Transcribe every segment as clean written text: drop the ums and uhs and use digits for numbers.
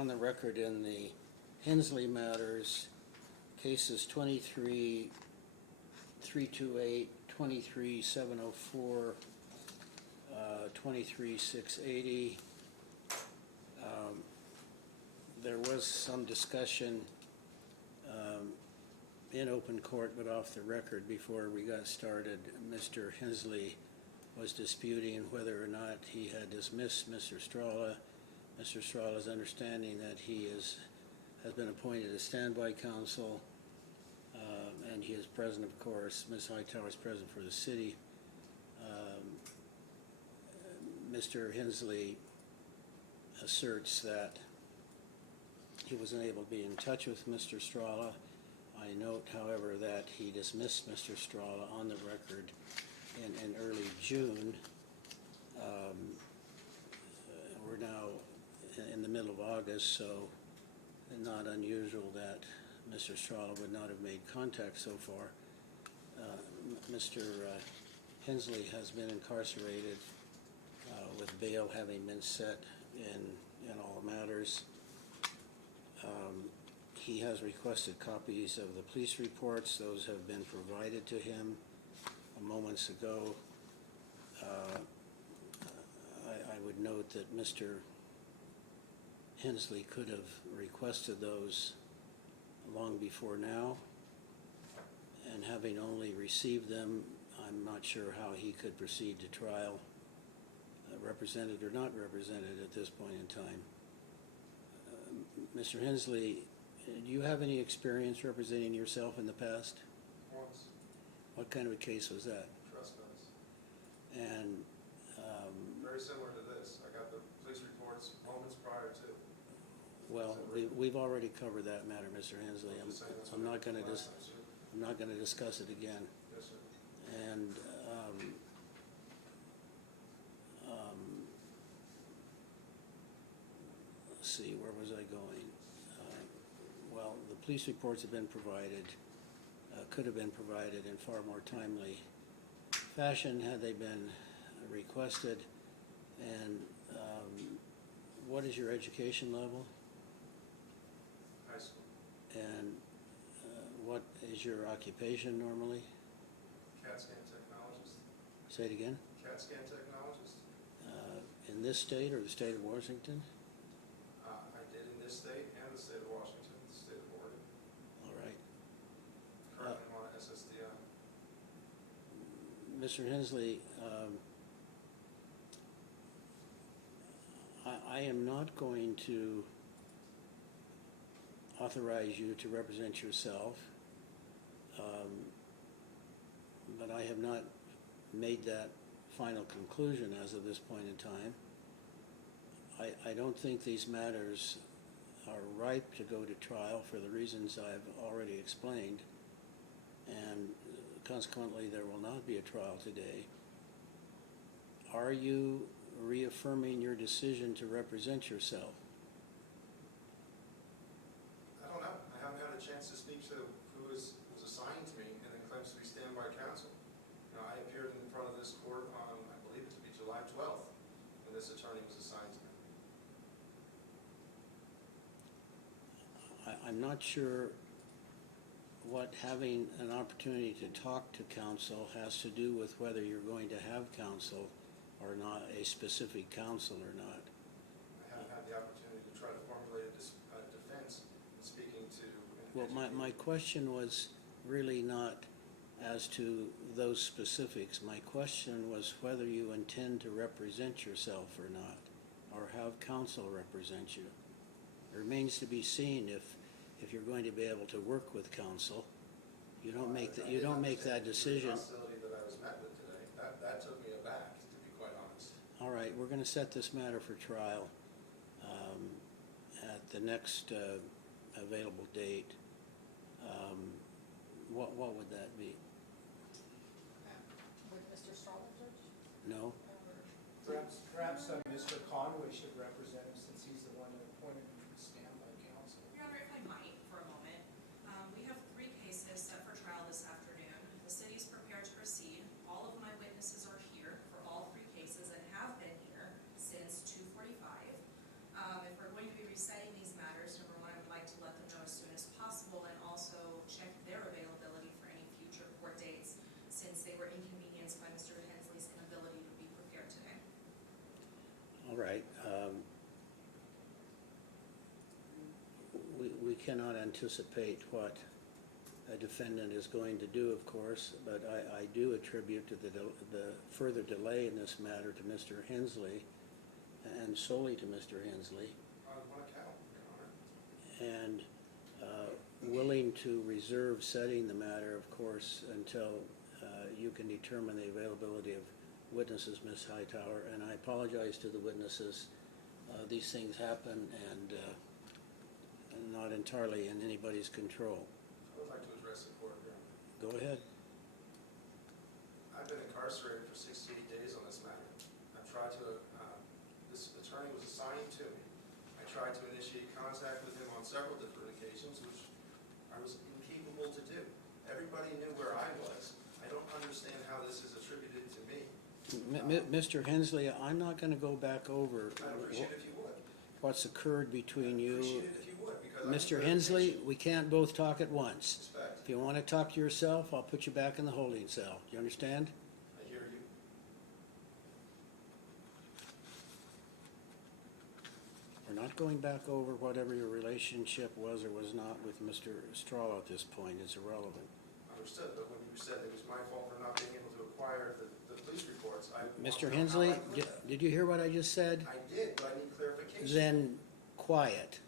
on the record in the Hensley matters, cases 23-328, 23-704, 23-680. There was some discussion in open court, but off the record before we got started. Mr. Hensley was disputing whether or not he had dismissed Mr. Strala. Mr. Strala's understanding that he has been appointed as standby counsel, and he is present, of course. Ms. Hightower is present for the city. Mr. Hensley asserts that he was unable to be in touch with Mr. Strala. I note, however, that he dismissed Mr. Strala on the record in early June. We're now in the middle of August, so not unusual that Mr. Strala would not have made contact so far. Mr. Hensley has been incarcerated with bail having been set in all matters. He has requested copies of the police reports. Those have been provided to him moments ago. I would note that Mr. Hensley could have requested those long before now, and having only received them, I'm not sure how he could proceed to trial, represented or not represented at this point in time. Mr. Hensley, do you have any experience representing yourself in the past? Once. What kind of a case was that? Trespass. And very similar to this. I got the police reports moments prior to. well, we've already covered that matter, Mr. Hensley. I'm not going to discuss it again. Yes, sir. And let's see, where was I going? Well, the police reports have been provided, could have been provided in far more timely fashion had they been requested. And what is your education level? High school. And what is your occupation normally? CAT scan technologist. Say it again. CAT scan technologist. In this state or the state of Washington? I did in this state and the state of Washington, the state of Oregon. All right. Currently I'm on SSDI. Mr. Hensley, I am not going to authorize you to represent yourself, but I have not made that final conclusion as of this point in time. I don't think these matters are ripe to go to trial for the reasons I've already explained, and consequently there will not be a trial today. Are you reaffirming your decision to represent yourself? I don't know. I haven't had a chance to speak to who was assigned to me and then claims to be standby counsel. You know, I appeared in front of this court on, I believe it to be July 12th, when this attorney was assigned to me. I'm not sure what having an opportunity to talk to counsel has to do with whether you're going to have counsel or not, a specific counsel or not. I haven't had the opportunity to try to formulate a defense in speaking to. Well, my question was really not as to those specifics. My question was whether you intend to represent yourself or not, or have counsel represent you. It remains to be seen if you're going to be able to work with counsel. You don't make that decision. The hostility that I was met with today, that took me aback, to be quite honest. All right, we're going to set this matter for trial at the next available date. What would that be? Would Mr. Strala judge? No? Perhaps Mr. Conway should represent him since he's the one who appointed him for standby counsel. Your Honor, if I might, for a moment. We have 3 cases set for trial this afternoon. The city is prepared to proceed. All of my witnesses are here for all 3 cases and have been here since 2:45. If we're going to be reciting these right. We cannot anticipate what a defendant is going to do, of course, but I do attribute to the further delay in this matter to Mr. Hensley, and solely to Mr. Hensley, On one account, Your Honor. and willing to reserve setting the matter, of course, until you can determine the availability of witnesses, Ms. Hightower, and I apologize to the witnesses. These things happen, and not entirely in anybody's control. I would like to address the court, Your Honor. Go ahead. I've been incarcerated for 68 days on this matter. I've tried to, this attorney was assigned to me. I tried to initiate contact with him on several different occasions, which I was incapable to do. Everybody knew where I was. I don't understand how this is attributed to me. Mr. Hensley, I'm not going to go back over I'd appreciate it if you would. what's occurred between I'd you. appreciate it if you would, because I need Mr. Hensley, clarification. we can't both talk at once. Respect. If you want to talk to yourself, I'll put you back in the holding cell. Do you understand? I hear you. We're not going back over whatever your relationship was or was not with Mr. Straw at this point. It's irrelevant. Understood, but when you said it was my fault for not being able to acquire the police reports, I want to Mr. know how Hensley, I put that. did you hear what I just said? I did, but I need clarification. Then quiet.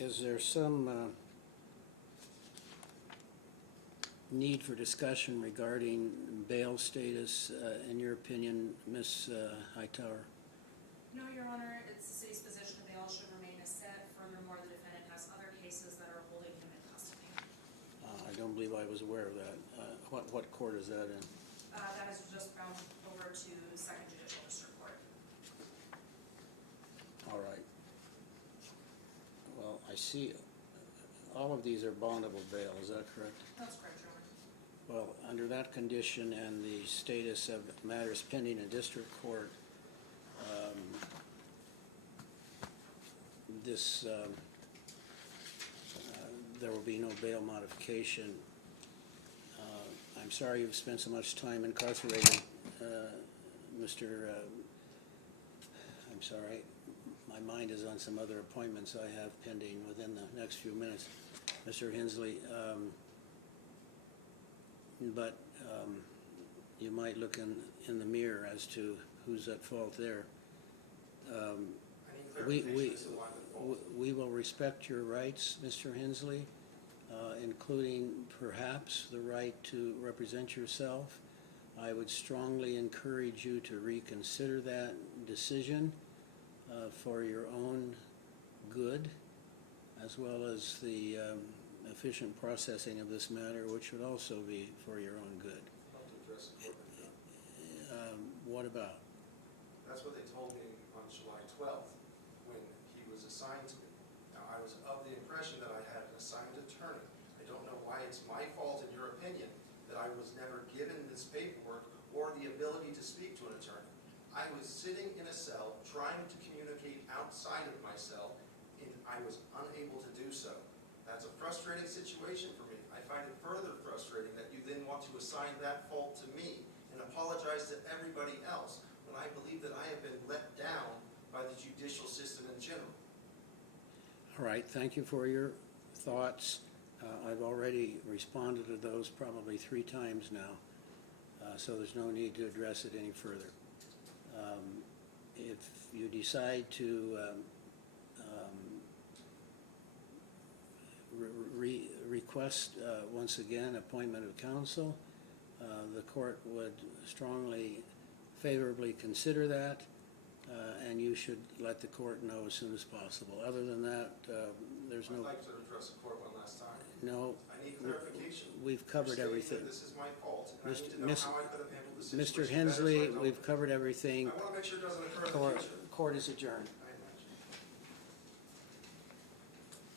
Is there some need for discussion regarding bail status, in your opinion, Ms. Hightower? No, Your Honor, it's the city's position that bail should remain as set. Furthermore, the defendant has other cases that are holding him in custody. I don't believe I was aware of that. What court is that in? That is just bound over to Second Judicial District Court. All right. Well, I see all of these are bondable bail, is that correct? That's correct, Your Honor. Well, under that condition and the status of matters pending in district court, there will be no bail modification. I'm sorry you've spent so much time incarcerated, Mr. I'm sorry, my mind is on some other appointments I have pending within the next few minutes. Mr. Hensley, but you might look in the mirror as to who's at fault there. I need clarification as to why the fault. We will respect your rights, Mr. Hensley, including perhaps the right to represent yourself. I would strongly encourage you to reconsider that decision for your own good, as well as the efficient processing of this matter, which would also be for your own good. I'd love to address the court, Your Honor. What about? That's what they told me on July 12th when he was assigned to me. Now, I was of the impression that I had an assigned attorney. I don't know why it's my fault, in your opinion, that I was never given this paperwork or the ability to speak to an attorney. I was sitting in a cell trying to communicate outside of my cell, and I was unable to do so. That's a frustrating situation for me. I find it further frustrating that you then want to assign that fault to me and apologize to everybody else when I believe that I have been let down by the judicial system in general. All right, thank you for your thoughts. I've already responded to those probably 3 times now, so there's no need to address it any further. If you decide to request once again appointment of counsel, the court would strongly favorably consider that, and you should let the court know as soon as possible. Other than that, there's I'd no, like to address the court one last time. no, I need clarification. we've covered You're everything. stating that this is my fault, and I Mr. need to know Miss- how I could have handled the situation Mr. better so I Hensley, don't- we've covered everything. I want to make sure it doesn't occur in the Court future. court is adjourned.